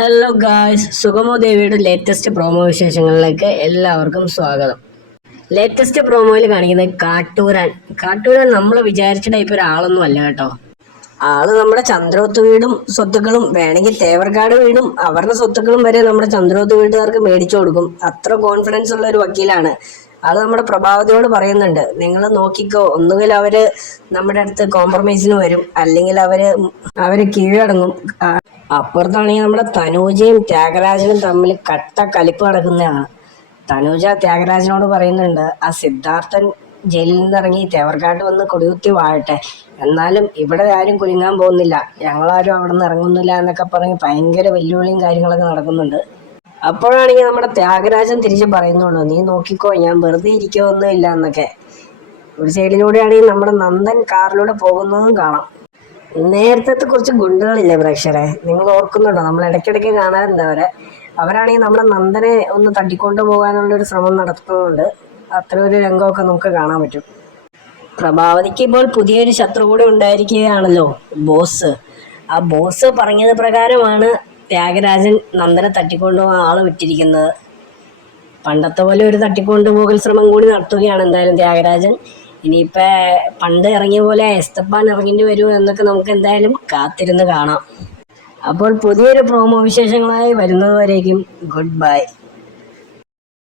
Hello guys സുഗമോ ദേവിയുടെ latest promo വിശേഷങ്ങളിലേക്ക് എല്ലാവർക്കും സ്വാഗതം. ലേറ്റസ്റ്റ് പ്രോമോയിൽ കാണിക്കുന്നത് കാട്ടൂരാൻ. കാട്ടൂരാൻ നമ്മൾ വിചാരിച്ച ടൈപ്പ് ഒരാളൊന്നും അല്ല കേട്ടോ. ആൾ നമ്മുടെ ചന്ദ്രോത്ത് വീടും സ്വത്തുക്കളും വേണമെങ്കിൽ തേവർക്കാട് വീടും അവരുടെ സ്വത്തുക്കളും വരെ നമ്മുടെ ചന്ദ്രോത്ത് വീട്ടുകാർക്ക് മേടിച്ചു കൊടുക്കും. അത്ര കോൺഫിഡൻസ് ഉള്ള ഒരു വക്കീലാണ്. ആൾ നമ്മുടെ പ്രഭാവതിയോട് പറയുന്നുണ്ട്. നിങ്ങൾ നോക്കിക്കോ ഒന്നുകിൽ അവർ നമ്മുടെ അടുത്ത് കോംപ്രമൈസിന് വരും അല്ലെങ്കിൽ അവർ അവർ കീഴടങ്ങും. അപ്പുറത്താണെങ്കിൽ നമ്മുടെ തനൂജയും ത്യാഗരാജനും തമ്മിൽ കട്ട കലിപ്പ് നടക്കുന്നതാണ്. തനൂജ ത്യാഗരാജനോട് പറയുന്നുണ്ട് ആ സിദ്ധാർത്ഥൻ ജയിലിൽ നിന്ന് ഇറങ്ങി തേവർക്കാട്ട് വന്ന് കൊടികുത്തി വാഴട്ടെ. എന്നാലും ഇവിടെ ആരും കുലുങ്ങാൻ പോകുന്നില്ല. ഞങ്ങളാരും അവിടെ നിന്ന് ഇറങ്ങുന്നില്ല എന്നൊക്കെ പറഞ്ഞ് ഭയങ്കര വെല്ലുവിളിയും കാര്യങ്ങളൊക്കെ നടക്കുന്നുണ്ട്. അപ്പോഴാണെങ്കിൽ നമ്മുടെ ത്യാഗരാജൻ തിരിച്ച് പറയുന്നുണ്ടോ നീ നോക്കിക്കോ ഞാൻ വെറുതെ ഇരിക്കുമൊന്നും ഇല്ല എന്നൊക്കെ. ഒരു സൈഡിലൂടെയാണെങ്കിൽ നമ്മുടെ നന്ദൻ കാറിലൂടെ പോകുന്നതും കാണാം. നേരത്തെ കുറച്ച് ഗുണ്ടുകളില്ലേ പ്രേക്ഷകരെ? നിങ്ങൾ ഓർക്കുന്നുണ്ടോ? നമ്മൾ ഇടയ്ക്കിടയ്ക്ക് കാണാറുണ്ട് അവരെ. അവരാണെങ്കിൽ നമ്മുടെ നന്ദനെ ഒന്ന് തട്ടിക്കൊണ്ടു പോകാനുള്ള ഒരു ശ്രമം നടത്തുന്നുണ്ട്. അത്ര ഒരു രംഗമൊക്കെ നമുക്ക് കാണാൻ പറ്റും. പ്രഭാവതിക്ക് ഇപ്പോൾ പുതിയൊരു ശത്രു കൂടെ ഉണ്ടായിരിക്കുകയാണല്ലോ ബോസ്. ആ ബോസ് പറഞ്ഞത് പ്രകാരമാണ് ത്യാഗരാജൻ നന്ദനെ തട്ടിക്കൊണ്ടുപോകാൻ ആൾ വിട്ടിരിക്കുന്നത്. പണ്ടത്തെ പോലെ ഒരു തട്ടിക്കൊണ്ടുപോകൽ ശ്രമം കൂടി നടത്തുകയാണ് എന്തായാലും ത്യാഗരാജൻ. ഇനിയിപ്പോൾ പണ്ട് ഇറങ്ങിയ പോലെ എസ്തപ്പാൻ ഇറങ്ങേണ്ടി വരുമോ എന്നൊക്കെ നമുക്ക് എന്തായാലും കാത്തിരുന്ന് കാണാം. അപ്പോൾ പുതിയൊരു പ്രോമോ വിശേഷങ്ങളായി വരുന്നതുവരേക്കും ഗുഡ് ബൈ